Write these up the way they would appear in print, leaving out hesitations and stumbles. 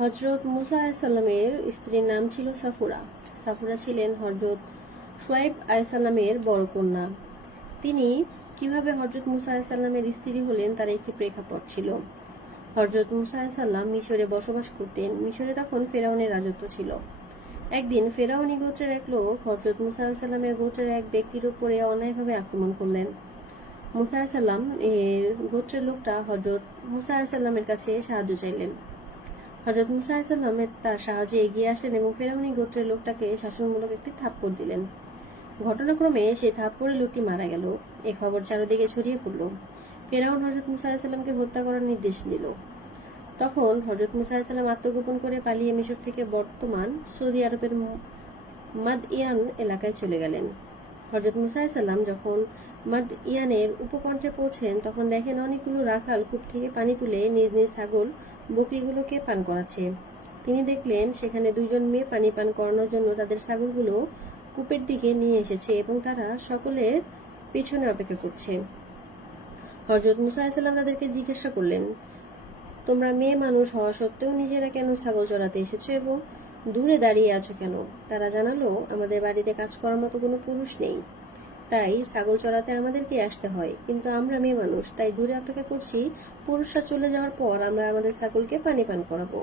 হযরত মুসা আলাইহিসসালামের স্ত্রীর নাম ছিল সাফুরা। সাফুরা ছিলেন হযরত শুআয়ব আলাইহিসসালামের বড় কন্যা। তিনি কিভাবে হযরত মুসা আলাইহিসসালামের স্ত্রী হলেন তার একটি প্রেক্ষাপট ছিল। হযরত মুসা আলাইহিসসালাম মিশরে বসবাস করতেন। মিশরে তখন ফেরাউনের রাজত্ব ছিল। একদিন ফেরাউনি গোত্রের এক লোক হযরত মুসা আলাইহিসসালামের গোত্রের এক ব্যক্তির উপরে অন্যায়ভাবে আক্রমণ করলেন। মুসা আলাইহিসসালাম এর গোত্রের লোকটা হযরত মুসা আলাইহিসসালামের কাছে সাহায্য চাইলেন। হযরত মুসা আলাইহিসসালাম তার সাহায্যে এগিয়ে আসলেন এবং ফেরাউনি গোত্রের লোকটাকে শাসনমূলক একটি থাপ্পড় দিলেন। ঘটনাক্রমে সেই থাপ্পড়ে লোকটি মারা গেল। এ খবর চারদিকে ছড়িয়ে পড়ল। ফেরাউন হযরত মুসা আলাইহিসসালামকে হত্যা করার নির্দেশ দিল। তখন হযরত মুসা আলাইহিসসালাম আত্মগোপন করে পালিয়ে মিশর থেকে বর্তমান সৌদি আরবের মাদইয়ান এলাকায় চলে গেলেন। হযরত মুসা আলাইহিসসালাম যখন মাদইয়ানের উপকণ্ঠে পৌঁছেন তখন দেখেন অনেকগুলো রাখাল কূপ থেকে পানি তুলে নিজ নিজ ছাগল বকরিগুলোকে পান করাচ্ছে। তিনি দেখলেন সেখানে দুইজন মেয়ে পানি পান করানোর জন্য তাদের ছাগলগুলো কূপের দিকে নিয়ে এসেছে এবং তারা সকলের পেছনে অপেক্ষা করছে। হযরত মুসা আলাইহিসসালাম তাদেরকে জিজ্ঞাসা করলেন, তোমরা মেয়ে মানুষ হওয়া সত্ত্বেও নিজেরা কেন ছাগল চড়াতে এসেছো এবং দূরে দাঁড়িয়ে আছো কেন? তারা জানালো, আমাদের বাড়িতে কাজ করার মতো কোনো পুরুষ নেই, তাই ছাগল চড়াতে আমাদেরকে আসতে হয়, কিন্তু আমরা মেয়ে মানুষ, তাই দূরে অপেক্ষা করছি। পুরুষরা চলে যাওয়ার পর আমরা আমাদের ছাগলকে পানি পান করাবো।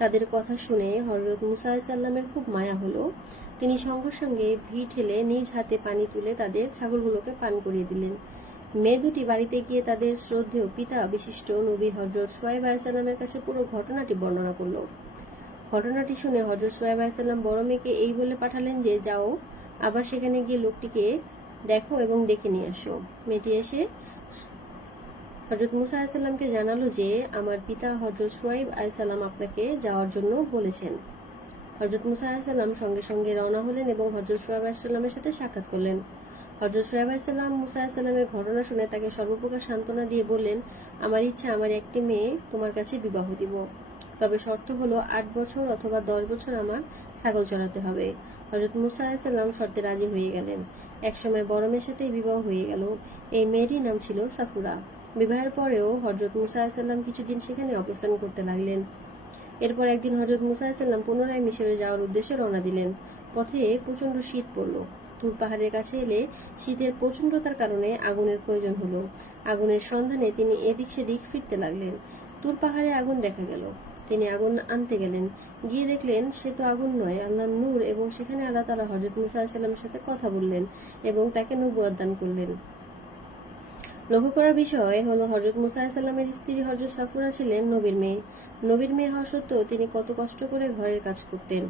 তাদের কথা শুনে হযরত মুসা আলাইহিসসালামের খুব মায়া হলো। তিনি সঙ্গে সঙ্গে ভিড় ঠেলে নিজ হাতে পানি তুলে তাদের ছাগলগুলোকে পান করিয়ে দিলেন। মেয়ে দুটি বাড়িতে গিয়ে তাদের শ্রদ্ধেয় পিতা বিশিষ্ট নবী হযরত শুআয়ব আলাইহিসসালামের কাছে পুরো ঘটনাটি বর্ণনা করল। ঘটনাটি শুনে হযরত শুআয়ব আলাইহিসসালাম বড় মেয়েকে এই বলে পাঠালেন যে, যাও আবার সেখানে গিয়ে লোকটিকে দেখো এবং ডেকে নিয়ে আসো। মেয়েটি এসে হযরত মুসা আলাইহিসসালামকে জানালো যে, আমার পিতা হযরত শুআয়ব আলাইহিসসালাম আপনাকে যাওয়ার জন্য বলেছেন। হযরত মুসা আলাইহিসসালাম সঙ্গে সঙ্গে রওনা হলেন এবং হযরত শুআয়ব আলাইহিসসালামের সাথে সাক্ষাৎ করলেন। হযরত শুআয়ব আলাইহিসসালাম মুসা আলাইহিসসালামের ঘটনা শুনে তাকে সর্বপ্রকার সান্ত্বনা দিয়ে বললেন, আমার ইচ্ছা আমার একটি মেয়ে তোমার কাছে বিবাহ দিব, তবে শর্ত হলো 8 বছর অথবা 10 বছর আমার ছাগল চড়াতে হবে। হযরত মুসা আলাইহিসসালাম শর্তে রাজি হয়ে গেলেন। একসময় বড় মেয়ের সাথে বিবাহ হয়ে গেল। এই মেয়েরই নাম ছিল সাফুরা। বিবাহের পরেও হযরত মুসা আলাইহিসসালাম কিছুদিন সেখানে অবস্থান করতে লাগলেন। এরপর একদিন হযরত মুসা আলাইহিসসালাম পুনরায় মিশরে যাওয়ার উদ্দেশ্যে রওনা দিলেন। পথে প্রচন্ড শীত পড়ল। তুর পাহাড়ের কাছে এলে শীতের প্রচন্ডতার কারণে আগুনের প্রয়োজন হলো। আগুনের সন্ধানে তিনি এদিক সেদিক ফিরতে লাগলেন। তুর পাহাড়ে আগুন দেখা গেল। তিনি আগুন আনতে গেলেন। গিয়ে দেখলেন সে তো আগুন নয়, আল্লাহর নূর, এবং সেখানে আল্লাহ তাআলা হযরত মুসা আলাইহিসসালামের সাথে কথা বললেন এবং তাকে নবুয়ত দান করলেন। লক্ষ্য করার বিষয় হলো হযরত মুসা আলাইহিসসালামের স্ত্রী হযরত সাফুরা ছিলেন নবীর মেয়ে। নবীর মেয়ে হওয়া সত্ত্বেও তিনি কত কষ্ট করে ঘরের কাজ করতেন।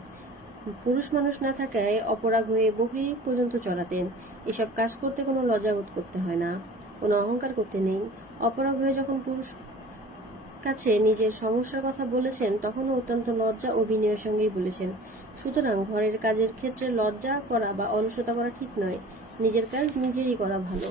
পুরুষ মানুষ না থাকায় অপরাগ হয়ে বকরি পর্যন্ত চড়াতেন। এসব কাজ করতে কোনো লজ্জাবোধ করতে হয় না, কোনো অহংকার করতে নেই। অপরাগ হয়ে যখন পুরুষ কাছে নিজের সমস্যার কথা বলেছেন তখনও অত্যন্ত লজ্জা ও বিনয়ের সঙ্গেই বলেছেন। সুতরাং ঘরের কাজের ক্ষেত্রে লজ্জা করা বা অলসতা করা ঠিক নয়, নিজের কাজ নিজেরই করা ভালো।